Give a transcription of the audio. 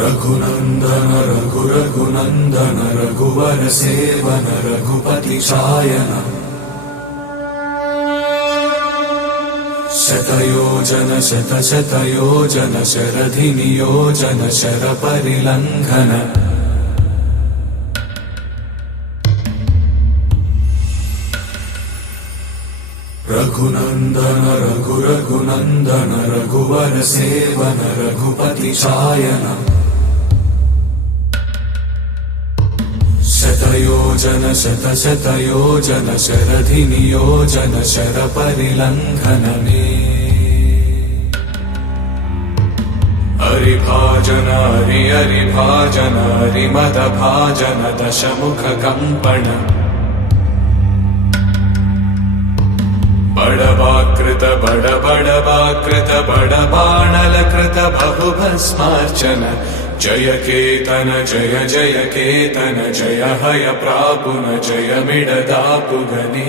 रघुनंदन रघुनंदन रघुवर seven Raghupati Shayan शतयोजन शतशतयोजन शरधि नियोजन शरपरिलंघन रघुनंदन रघुनंदन रघुवर seven Raghupati Shayan शतयोजन शतशतयोजन शरधि नियोजन शरपरिलंघन हरिभाजन हरिभाजन हरिमदभाजन दशमुख कंपन बड़वाकृत बड़वाकृत बड़बाणलकृत बहुभस्मार्चन जय केतन जय जय केतन जय हय प्रापुन जय मिडदापुगनी।